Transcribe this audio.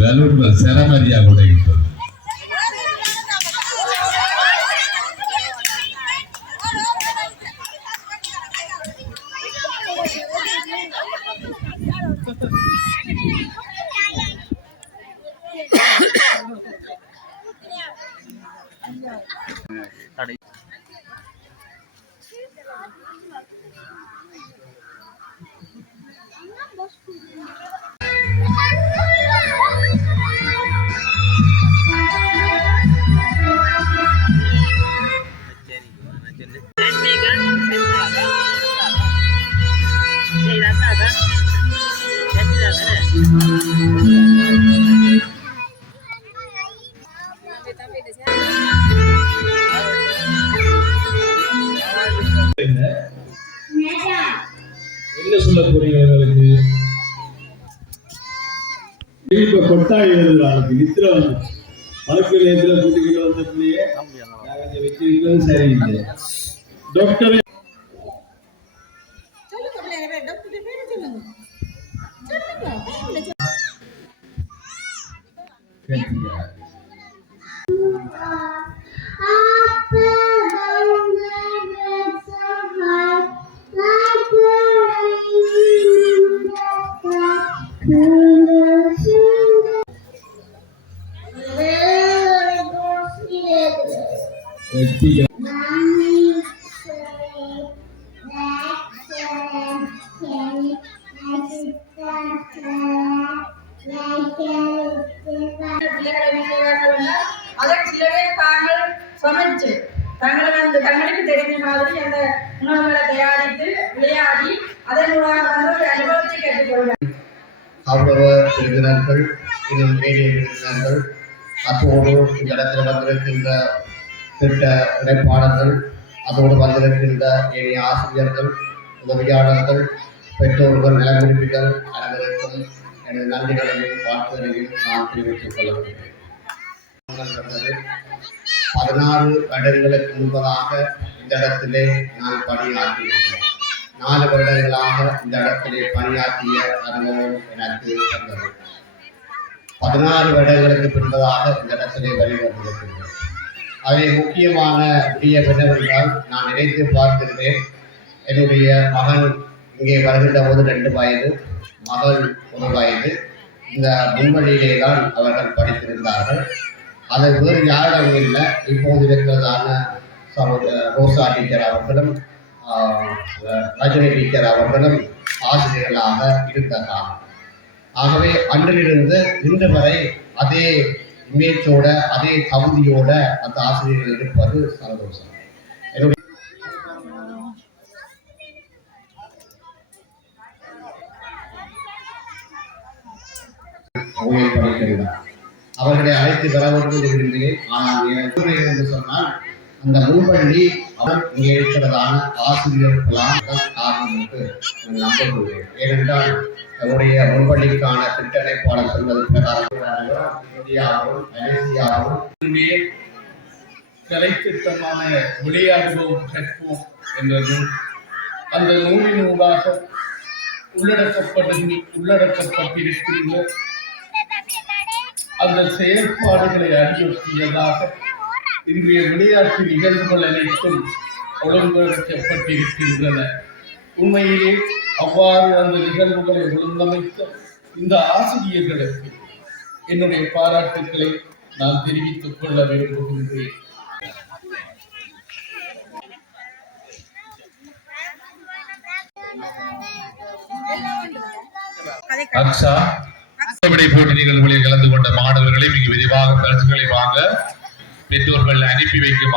பலூன்கள் சரமரியா உடைகின்றது. என்ன சொல்ல போறீங்க? இப்ப கொட்டாய் நாளைக்கு நித்திர வந்து மறுக்க நேரத்தில் கூட்டிக்கிட்டு வந்ததுலயே வச்சிருக்கிறது சரியில்லை. டாக்டர் சமைச்சு தங்களுக்கு தெரிஞ்ச மாதிரி அந்த உணவுகளை தயாரித்து விளையாடி அதன் மூலமாக ஒரு அனுபவத்தை கேட்டுக்கொள்வார்கள். அவ்வளவு விருந்தினர்கள் இன்னும் ஏரிய விருந்தினர்கள் அதோடு இந்த இடத்தில் வந்திருக்கின்ற திட்ட இணைப்பாளர்கள் அதோடு வந்திருக்கின்ற ஏனைய ஆசிரியர்கள் உதவியாளர்கள் பெற்றோர்கள் நலவிரும்பிகள் அனைவருக்கும் எனது நன்றிகளையும் வாழ்த்துகளையும் நான் தெரிவித்துக் கொள்கிறேன். 16 வருடங்களுக்கு முன்பதாக இந்த இடத்திலே நான் பணியாற்றியிருந்தேன். 4 வருடங்களாக இந்த இடத்திலே பணியாற்றிய அனுபவம் எனக்கு வந்தது. 16 வருடங்களுக்கு பின்பதாக இந்த இடத்திலே வெளிவந்திருக்கின்றேன். அதில் முக்கியமான விடயம் என்னவென்றால், நான் நினைத்து பார்க்கிறேன், என்னுடைய மகன் இங்கே வருகின்ற போது 2 வயது, மகள் 1 வயது. இந்த முன்வழியிலே தான் அவர்கள் படித்திருந்தார்கள். அது வேறு யாரும் இல்லை. இப்போது இருக்கிறதான ரோசா டீச்சர் அவர்களும் ரஜினி டீச்சர் அவர்களும் ஆசிரியர்களாக இருந்ததாம். ஆகவே அன்றிலிருந்து இன்று வரை அதே இமேஜோட அதே தகுதியோட அந்த ஆசிரியர்கள் இருப்பது சந்தோஷம். அவர்களை அழைத்து வர வேண்டும் விரும்பினேன். ஆனால் என்று சொன்னால் அந்த முன்பள்ளி அவர் இங்கே இருக்கிறதான ஆசிரியர்களால் காரணம் என்று நம்புகிறேன். ஏனென்றால் அவருடைய முன்பள்ளிக்கான திட்டமைப்பாளர் சொன்னது பிரகாரம் இந்தியாவும் மலேசியாவும் கலைத்திட்டமான விளையாடுவோம் கற்போம் என்ற நூல், அந்த நூலின் ஊடாக உள்ளடக்கப்பட்டிருக்கின்ற அந்த செயல்பாடுகளை அறிவுறுத்தியதாக இன்றைய விளையாட்டு நிகழ்வுகள் அனைத்தும் ஒழுங்கமைக்கப்பட்டிருக்கின்றன. உண்மையிலே அவ்வாறு அந்த நிகழ்வுகளை ஒழுங்கமைத்த இந்த ஆசிரியர்களுக்கு என்னுடைய பாராட்டுக்களை நான் தெரிவித்துக் கொள்ள விரும்புகின்றேன். போட்டி நிகழ்வுகளில் கலந்து கொண்ட மாணவர்களை மிக விரிவாக கருத்துக்களை வாங்க பெற்றோர்கள் அனுப்பி வைக்கும்.